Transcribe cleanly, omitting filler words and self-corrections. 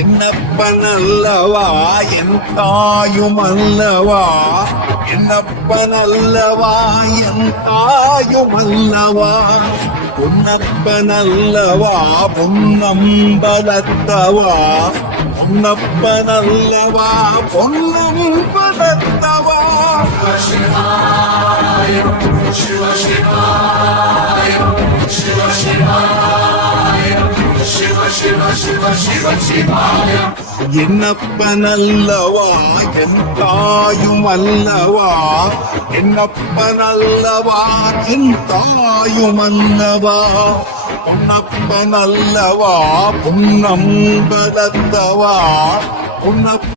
என்னப்பனல்லவா என் தாயுமல்லவா, என்னப்பனல்லவா என் தாயுமல்லவா, பொன்னப்பனல்லவா பொன்னம்பலத்தவா, பொன்னப்பனல்லவா பொன்னம்பலத்தவா. சிவ சிவாய சிவ சிவாய சிவ சிவ சிவ சிவ சிவாய. என்னப்பனல்லவா என் தாயுமல்லவா, என்னப்பனல்லவா என் தாயுமல்லவா, பொன்னப்பனல்லவா பொன்னம்பலத்தவா, பொன்ன